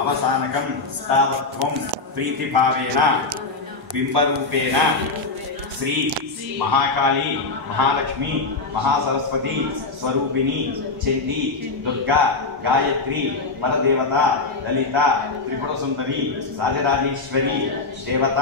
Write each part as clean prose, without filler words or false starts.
అవసానకం తావత్వం ప్రీతిభావేన బింబరూపేణ శ్రీ మహాకాళి మహాలక్ష్మి మహాసరస్వతి స్వరూపిణి చండి దుర్గా గాయత్రి పరదేవత లలిత త్రిపుర సుందరి రాజరాజేశ్వరి దేవత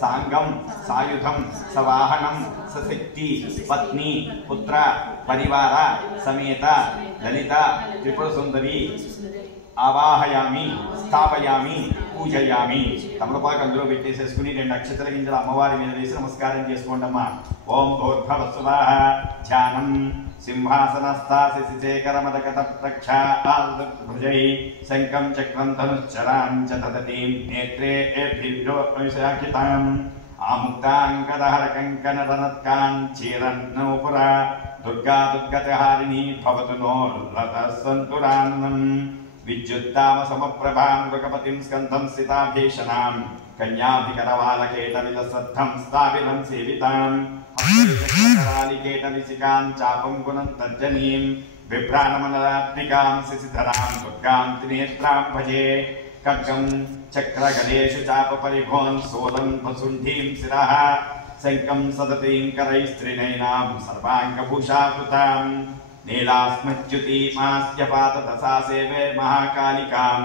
సాంగం సాయుధం సవాహనం సశక్తి పత్ని పుత్ర పరివార సమేత లలిత త్రిపుర సుందరి ఆవాహయామి స్థాపయామి పూజయామి. తమలపాకు అందులో పెట్టేసేసుకుని 2 నక్షత్ర గింజల అమ్మవారి మీద వేసి నమస్కారం చేసుకోండమ్మా. ఓం భూర్భవస్సువాహ ధ్యానం సింహాసనస్థాసి శిశేఖరమదకత ప్రక్షాభుజై శంఖం చక్రం ధనుశ్చరాం చ తదతీం నేత్రే ఏభిర్యోషాఖితాం ఆముక్తాంకదహర కంకణ రనత్కాన్ చీరన్నోపురా దుర్గా దుర్గతహారిణి భవతు నో రతస్సంతురానందం విద్యుత్తామ సమప్రభాం మృగపతిం స్కంధం స్థితాభీషణాం కన్యాభికరవాలకేటవిలసద్ధం స్థావిరం సేవితాం హస్తవికరాలికేటవిసికాం చాపం గుణం తర్జనీం బిభ్రాణమనరాత్మికాం శశిధరాం దుర్గాం త్రినేత్రాం భజే ఖడ్గం చక్రగదేషు చాప పరిభోన్ సోలం వసుంధీం శిరః శంఖం సదతీం కరైస్త్రినైనాం సర్వాంగభూషాకృతాం నీలాస్మచ్యుతిమాస్యపాతదశా సేవే మహాకాళికాం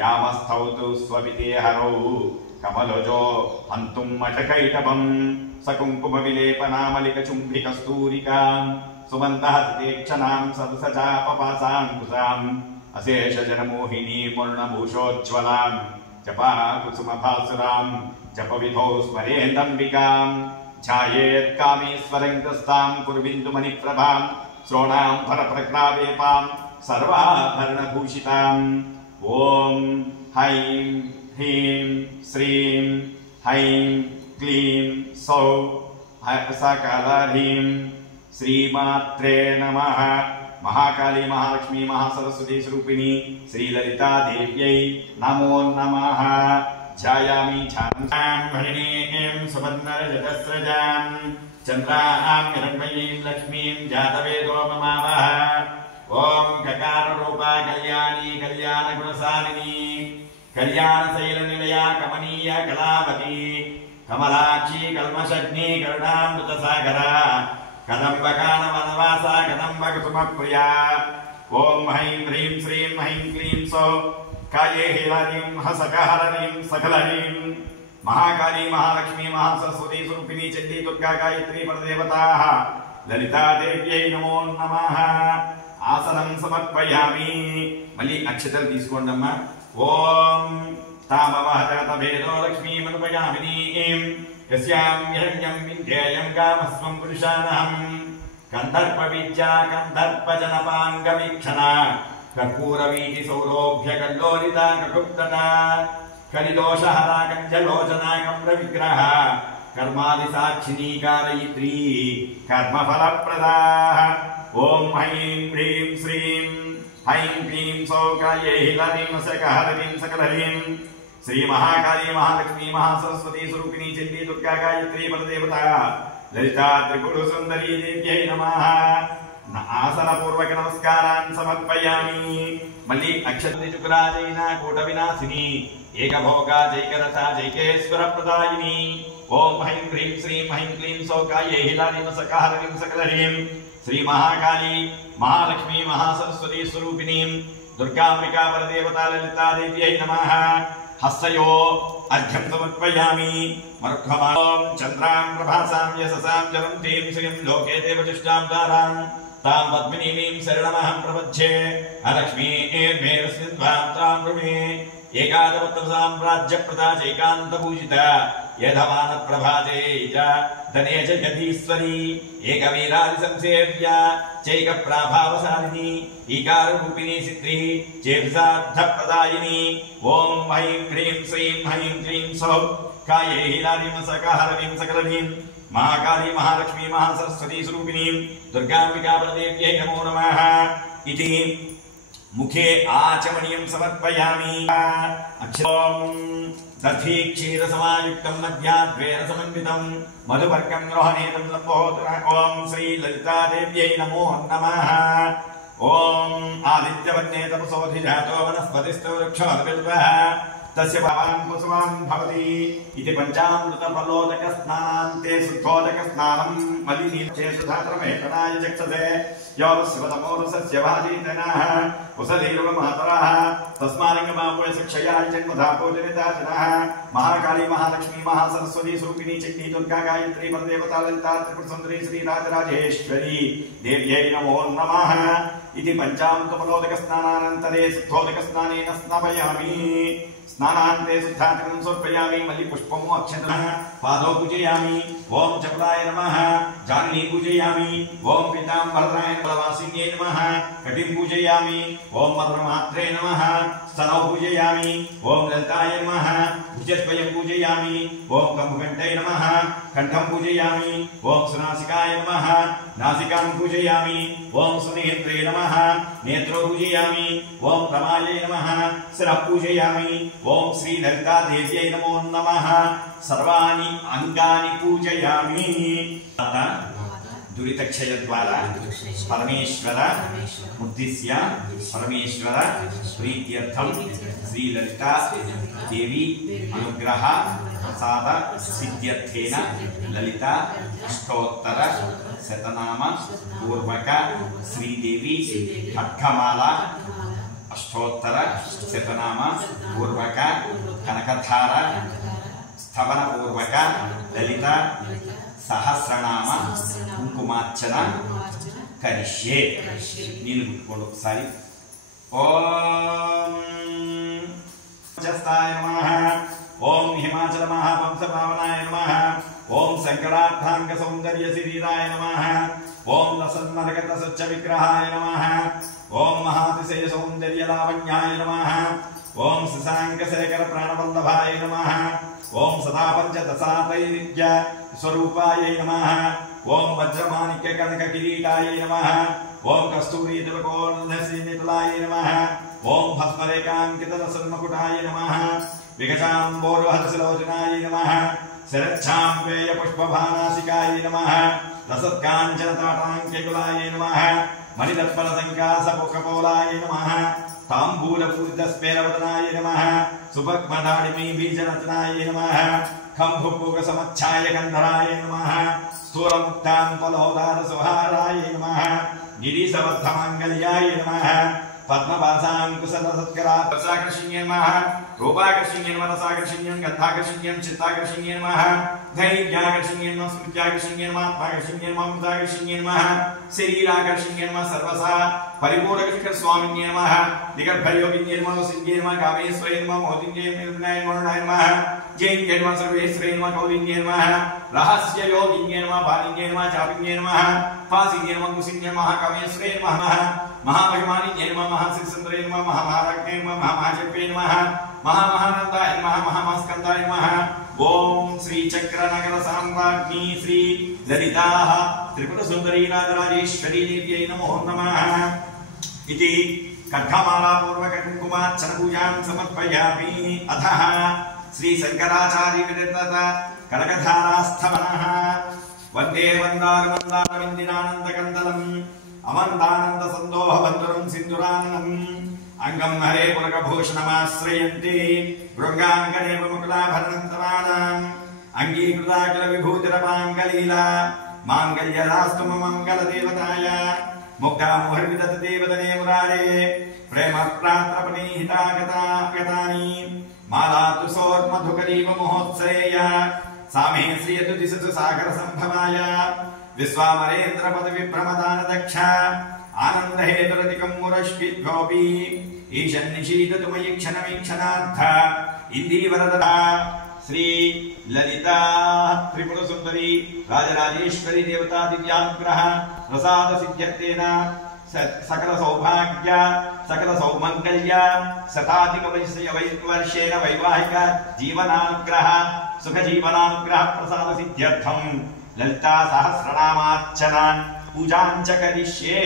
యామస్థౌతు స్వపితే హరౌ కమలజో హంతుం మఠకైటభం సకుంకుమ విలేపనామలిక చుంబి కస్తూరికాం సుమంతః సుతేక్షణాం సదసచాపపాసాంకుశాం అశేష జనమోహినీ పూర్ణభూషోజ్వలాం జపా కుసుమభాసురాం జప విధౌ స్మరేందంబికాం ఛాయేత్ కామేశ్వరం కస్తాం కుర్విందు మణిప్రభాం శ్రోణాం ఫలప్రక్రావేపాం సర్వాభరణభూషితాం. ఓం హైం హ్రీం శ్రీం హైం క్లీం సౌ సకలహ్రీం శ్రీమాత్రే నమః. మహాకాళీ మహాలక్ష్మీ మహాసరస్వతి స్వరూపిణి శ్రీలలితాదేవ్యై నమో నమః. ఛాయామి ఛాయాం హరిణీం సువర్ణరజతస్రజాం చంద్రాం హిరణ్మయీం లక్ష్మీం జాతవేదో మమావహ. ఓం కకారరూపా కళ్యాణీ కళ్యాణగుణశాలిని కళ్యాణశైలనిలయా కమనీయ కళావతి కమలాక్షి కల్మషగ్ని కరుణామృతసాగర కదంబకాన వనవాస కదంబకుసుమప్రియా. ఓం హైం హ్రీం శ్రీం హైం క్లీం సౌ కాయే హీలాదీం హసకహరణీం సకలహీం మహాకాళీ మహాలక్ష్మీ మహాసరస్వతి స్వరూపిణి చండీ దుర్గా గాయత్రి పరదేవతాః లలితాదేవ్యై నమో నమః. ఆసనం సమర్పయామి. మళ్ళీ అక్షతలు తీసుకోండమ్మా. ఓం తామవహత భేదో లక్ష్మీమనుపయామినీం యస్యాం హిరణ్యం వింధ్యేయం కామస్వం పురుషానహం కందర్ప విద్యా కందర్ప జనపాంగ వీక్షణ కర్పూరవీటి సౌరోభ్య కల్లోలిత కగుప్తట కలిదోషహరా కంజలోచనా కమ్ర విగ్రహ కర్మాది సాక్షిణీ కారయిత్రీ కర్మఫలప్రదా. ఓం హైం హ్రీం శ్రీం హైం క్లీం సౌ కాయే హీలాదీం సకహరదీం సకలహీం శ్రీ మహాకాళీ మహాలక్ష్మీ మహాసరస్వతి స్వరూపిణి చండీ దుర్గా గాయత్రి పరదేవత లలితా త్రిపుర సుందరీ దేవ్యై నమః. ఆసన పూర్వక నమస్కారాన్ని సమర్పయామి. మళ్ళీ అక్షతరాజైన కూట వినాశిని ఏకభోగా జైకరథ జైకేశ్వర ప్రదాయిని. ఓం హైం హ్రీం శ్రీం హైం క్లీం సౌ కాయే హీలాదీం సకహరదీం సకలహీం శ్రీ మహాకాళీ మహాలక్ష్మీ మహాసరస్వతి స్వరూపిణి దుర్గాంబికా పరదేవత లలితాదేవ్యై నమః. హస్తయో అర్ఘ్యం సమర్పయామి. మరుగ్భమాం చంద్రాం ప్రభాసాం యశసాం జలంతీం శ్రీం లోకే దేవతిష్టాం దారాం తాం పద్మినీం శరణమహం ప్రపద్యే అలక్ష్మీర్మేరస్మిన్వాం తాం రుమే ఏకాదవత్త సామ్రాజ్యప్రదా చైకాంతభూషిత యధమాన ప్రభాజే ధనే జగదీశ్వరీ ఏకవీరాది సంసేవ్య చైక ప్రాభావశాలిని ఈకారరూపిణి సిద్ధి చేర్సార్థ ప్రదాయిని. ఓం హైం హ్రీం శ్రీం హైం క్లీం సౌ కాయే హీలాదీం సకహరదీం సకలహీం మహాకాళీ మహాలక్ష్మీ మహాసరస్వతి స్వరూపిణి దుర్గాంబికా పరదేవ్యై నమో నమః. ఇది ముఖే ఆచమనీయం సమర్పయామి. అక్షరం దధి క్షీర సమాయుక్తం మధ్యాద్వేర సమన్వితం మధువర్గం గ్రహణేతం లంబోదర. ఓం శ్రీ లలితాదేవ్యై నమో నమః. ఓం ఆదిత్యవన్నే తపసోధిజాతో వనస్పతిస్తో వృక్షోద్భిల్వః తస్య భవాన్ పశువాన్ భవతి ఇది పంచామృత ఫలోదక స్నానాంతే శుద్ధోదక స్నానం మలినీచే సుధాత్రమేషణాయ చక్షసే యోగస్వతమోరసస్య భాజీతనాః ఉసదీర్వ మహతరః తస్మాలింగమాపుయసక్షయాయ జన్మధాపోజనితాజనః మహాకాళీ మహాలక్ష్మీ మహాసరస్వతి స్వరూపిణీ చక్రీ దుర్గా గాయత్రీ పరదేవతా లలితా త్రిపుర సుందరీ శ్రీ రాజరాజేశ్వరీ దేవ్యై నమో నమః ఇది పంచామృత ఫలోదక స్నానానంతరే శుద్ధోదక స్నానేన స్నాపయామి స్నానాంతే శుద్ధాచరణం సమర్పయామి మళ్ళీ పుష్పము అక్షతః పాదో పూజయామి ఓం చపలాయ నమః జాహ్నవీ పూజయామి ఓం పీతాంబరాయ బలవాసిన్యై నమః కటిం పూజయామి ఓం మధురమాత్రే నమః స్తనౌ పూజయామి ఓం లలితాయ నమః భుజద్వయం పూజయామి ఓం కంభకంఠై నమః కంఠం పూజయామి ఓం సునాసికాయ నమః నాసికాం పూజయామి ఓం సునేత్రే నమః నేత్రో పూజయామి ఓం రమాయై నమః శిరః పూజయామి ఓం శ్రీ లలితా దేవ్యై నమో నమః సర్వాణి అంగాని పూజయామి దురితక్షయ ద్వారా పరమేశ్వర ఉద్దిశ్య పరమేశ్వర ప్రీత్యర్థం శ్రీ లలితా దేవి అనుగ్రహ ప్రసాద సిద్ధ్యర్థేన లలిత అష్టోత్తర శతనామ పూర్వక శ్రీదేవి ఖడ్గమాల అష్టోత్తర శతనామ పూర్వక కనకధార స్థవన పూర్వక లలిత సహస్రనామ కుంకుమార్చన కరిష్యే. నేను గుర్తుకోండి ఒకసారి. ఓం జస్తాయ నమః ఓం హిమాచల మహావంశ పావనాయ నమః ఓం శంకరార్థాంగ సౌందర్య శరీరాయ నమః ఓం లసన్మరగత సచ్చ విగ్రహాయ నమః ఓం మహాతిశయ సౌందర్య లావణ్యాయ నమః ఓం శశాంక శేఖర ప్రాణవల్లభాయ నమః ఓం సదా పంచదశాత్రైవిద్య స్వరూపాయ నమః ఓం వజ్రమాణిక్య కనక కిరీటాయ నమః ఓం కస్తూరీ తిలకోన్నసినితలాయ నమః ఓం భస్మరేకాంకిత రసన్మకుటాయ నమః విగజాంబోరుహరసలోచనాయ నమః శరచ్ఛాంపేయ పుష్పభానాసికాయ నమః రసత్కాంచన తాటాంక్యకులాయ నమః మణిదర్పణ సంకాసపుకపోలాయ నమః తాంబూల పూరిత స్మేరవదనాయ నమః సుభగ్మధాడిమీ బీజరచనాయ నమః కంభుపూగ సమచ్ఛాయ గంధరాయ నమః స్థూలముక్తాంపలోదార సుహారాయ నమః గిరీశబద్ధమాంగళ్యాయ నమః పద్మపాశాంకుశలసత్కరాకర్షిణ్యై నమః రూపాకర్షిణ్యై నమః రసాకర్షిణ్యం గంధాకర్షిణ్యం చిత్తాకర్షిణ్యై నమః ధైర్యాకర్షిణ్యై నమః స్మృత్యాకర్షిణ్యై నమః ఆత్మాకర్షిణ్యై నమః అమృతాకర్షిణ్యై నమః శరీరాకర్షిణ్యై నమః సర్వసా పరిపూర్ణకృష్ణ స్వామిన్యై నమః దిగర్భయోగిన్యై నమః సిద్ధ్యై నమః కామేశ్వరై నమః మోదిన్యై నమః జైన్యై నమః సర్వేశ్వరై నమః కౌలిన్యై నమః రహస్య యోగిన్యై నమః పాలిన్యై నమః చాపిన్యై నమః పాసిన్యై నమః కుసిన్యై నమః కామేశ్వరై నమః మహామహిమానిన్యై నమః మహాశ్రీసుందరై నమః మహాభారజ్ఞై నమః మహాజపే నమః మహామహానందాయ నమః మహామస్కందాయ నమః ఓం శ్రీ చక్రనగర సామ్రాజ్ఞీ శ్రీ లలితా త్రిపుర సుందరీ రాజరాజేశ్వరీ దేవ్యై నమో నమః ఇది ఖడ్గమాలా పూర్వక కుంకుమార్చన పూజాం సమర్పయామి. అథః శ్రీ శంకరాచార్య విరచిత కనకధారాస్థవనః వందే వందారమందారవిందినానందకందలం అమందానంద సందోహ బంధురం సింధురాననం అంగం హరే పురగభూషణమాశ్రయంతి భృంగాంగనేవ ముకులాభరణం తమానాం అంగీకృతాకిల విభూతిరపాంగలీలా మాంగళ్యదాస్తు మంగళ దేవతాయ ముగ్ధాముహర్విదత దేవతనే మురారే ప్రేమ ప్రాత్రపనీహితాగతాని మాలాతు సోర్మధుకరీవ మహోత్సరేయ సామే శ్రియతు దిశతు సాగర సంభవాయ విశ్వామరేంద్ర పదవి ప్రమదాన దక్ష ఆనంద హేతురధికం మురశ్విద్భోపి ఈశన్నిషీదతు మయి క్షణమీక్షణార్థ ఇందీవరద శ్రీ లలితా త్రిపుర సుందరి రాజరాజేశ్వరి దేవతా దివ్యానుగ్రహ ప్రసాద సిద్ధ్యర్థేన సకల సౌభాగ్య సకల సౌమంగళ్య శతాధిక వర్షేణ వైవాహిక జీవనానుగ్రహ సుఖ జీవనానుగ్రహ ప్రసాద సిద్ధ్యర్థం లలితా సహస్రనామార్చన పూజాంచ కరిష్యే.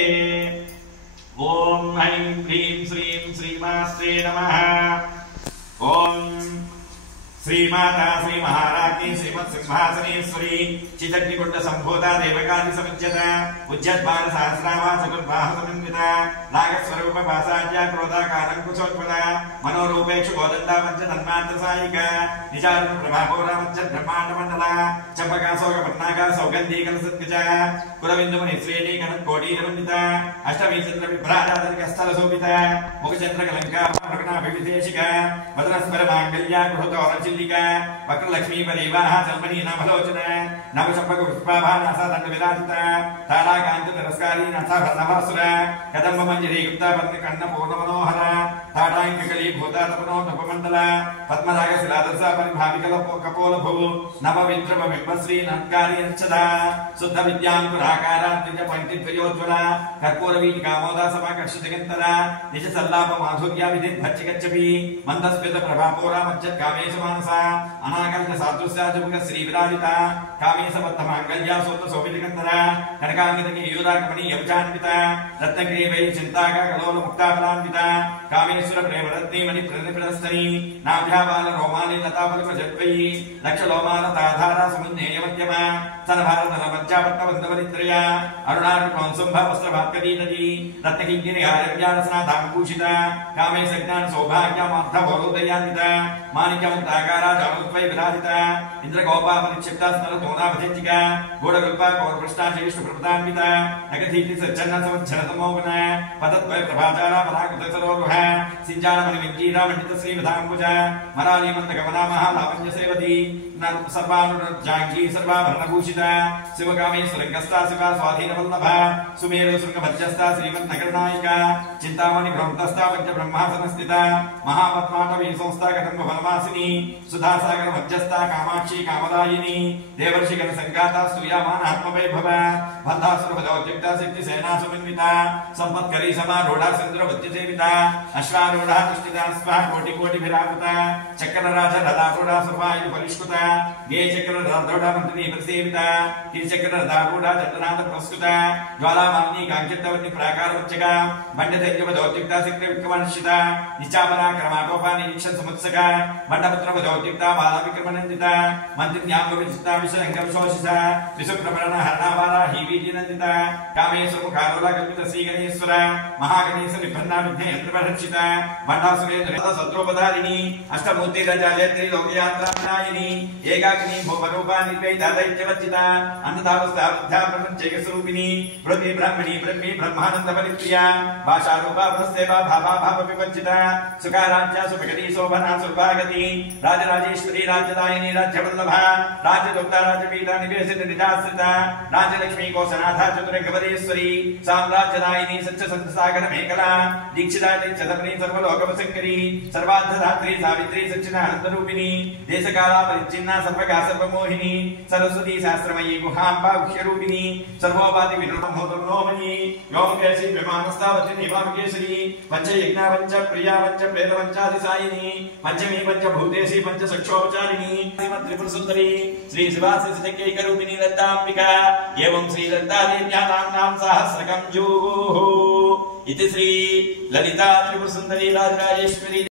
ఓం ఐం హ్రీం శ్రీం శ్రీమాస్త్రే నమః. ఓం श्रीमाता श्री महाराज्ञी श्रीमत् सिंहासनेश्वरी चिदग्निकुंड संभूता देवकादि समुच्यता उज्जद्बाण सहस्रामा चतुर्बाह समन्विता नागस्वरूप पासाज्या क्रोधाकारं कुशोत्पला मनोरूपेक्षु गोदंडा पंच तन्मात्र सायिका निजारुण प्रभापूरा मज्ज ब्रह्मांड मंडला चंपका सोग पन्नाका सौगंधी कलसत्कचा कुलबिंदु मुनि श्रेणी कनक कोटी रमणिता अष्टमी चंद्र विभ्राजादर स्थल शोभिता मुख चंद्र कलंका प्रकटा विविधेशिका वदनस्वर मांगल्या कृतो चिल्लिका वक्रलक्ष्मी परिवाह जन्मनी नवलोचना नवचंपक पुष्पाभा नासा दंड विराजिता ताराकांत तिरस्कारी नासा भर्णभासुर कदम्ब मंजरी गुप्ता पद्म कर्ण पूर्ण मनोहर ताटांकली भूता तपनो तपमंडल पद्मराग शिलादर्शा परिभाविकल कपोल भू नव विद्रव बिंबश्री नत्कारी अंशदा शुद्ध विद्यांकुराकारा द्विज पंक्ति द्वयोज्वला कर्पूर वीज कामोदा सभा कक्ष जगंतरा निज सल्लाप माधुर्या विदित भच्चिकच्चपि मंदस्मित प्रभापूरा मज्जत कामेश मानसा अनाकल्प साधुस्या जुग श्री विराजिता कामेश बद्ध मांगल्या सोत शोभितकंतरा कनकांकित की यूरा कमनी यवचान्विता रत्नगिरी वै चिंताका कलोल मुक्ताफलान्विता कामेश्वर प्रेम रत्नी मणि प्रतिपदस्तनी नाभ्याबाल रोमानी लता पल्क जत्वै लक्ष लोमाल ताधारा समुन्नेय मध्यमा सन भारत नमज्जा पट्ट वंदवरित्रया अरुणार कौंसुंभ वस्त्र भात्करी नदी रत्नकिंकिनी आरव्या रसना धामभूषिता कामे सज्ञान सौभाग्य मार्थ भोरोदयान्विता माणिक्य मुक्ताकारा जागृत्वै विराजिता इंद्र गोपा परिक्षिप्ता स्मर दोना भजिंचिका गोडगल्पा कौरपृष्ठा श्रेष्ठ प्रपदान्विता नगधीति सज्जन संवत्सर तमोगुण पदद्वय प्रभाचारा पराकृत सरोरुह सिंजान मणि विंजीरा मंडित श्री विधांबुज मराली मंद गमना महालावण्य सेवती सर्वानुजांगी सर्वाभरणभूषिता शिवकामेश्वरंगस्ता शिवा स्वाधीन वल्लभा सुमेरु शृंगभज्जस्ता श्रीमन्नगरनायिका चिंतामणि ब्रह्मस्ता पंच ब्रह्मासन स्थिता महापद्माटवी संस्था कदम्ब वनवासिनी सुधासागर मध्यस्था कामाक्षी कामदायिनी देवर्षि गण संगाता स्तूयमान आत्मवैभव बंधासुर भजोद्युक्ता सिद्धि सेना समन्विता संपत्करी समारूढ़ा सिंद्र वज्र सेविता अश्वारूढ़ा तुष्टिता स्वा कोटि कोटि विराजिता चक्रराज रथारूढ़ा सर्वायु परिष्कृता गे चक्र रथोढ़ा मंत्री प्रसेविता तिरचक्र रथारूढ़ा चंद्रनाथ प्रस्कुता ज्वालामाग्नि कांचितवन्नि प्राकार वच्चका बंडदैत्य भजोद्युक्ता सिद्धि विक्रमणिता निचापरा क्रमाटोपा निरीक्षण समुत्सका बंडपुत्र भजोद्युक्ता बाला विक्रमनंदिता मंत्रिन्याम विचिता विशंग विशोषिता त्रिशुक्रमण हरणावाला हीवीजिनंदिता कामेश्वर मुखारोला कल्पित श्री गणेश्वर महागणेश विभन्ना विघ्न यंत्रपरक्षिता बंडासुरेन्द्र शत्रुपधारिणी अष्टमूर्ति रजायत्री लोकयात्रायिनी एकाग्नि भूमरूपा निर्वैता दैत्यवच्चिता अन्नदावस्था प्रपंचैक स्वरूपिणी वृद्धि ब्रह्मणी ब्रह्मी ब्रह्मानंद परिप्रिया भाषा रूपा भस्तेवा भाभा भाव विवच्चिता सुखाराज्या सुभगति शोभना सुभागति राजराजेश्वरी राज्यदायिनी राज्यवल्लभा राज्यदुक्ता राज्यपीठा निवेशित निजाश्रिता राज्यलक्ष्मी कोशनाथा चतुरंगवदेश्वरी साम्राज्यदायिनी सच्च संतसागर मेखला दीक्षिता दीक्षितपनी सर्वलोकवसंकरी सर्वार्थधात्री सावित्री सच्चिदानंद रूपिणी देशकाला परिच्छिन्ना सर्वगा सर्वमोहिनी सरस्वती शास्त्रमयी गुहांबा गुह्यरूपिणी सर्वोपाधि विनोमहोतमनोमयी योमकेशी विमानस्तावति निवामकेशरी पंचयज्ञा पंच प्रिया पंच प्रेत पंचादिसायिनी पंचमी पंचभूतेशी पंच सक्षोपचारिणी श्रीमत् त्रिपुर सुंदरी श्री शिवासी सिद्धैकरूपिणी ललितांबिका एवं श्री ललितादेव्याः नाम सहस्रकं जूः इति श्री ललिता त्रिपुर सुंदरी राजराजेश्वरी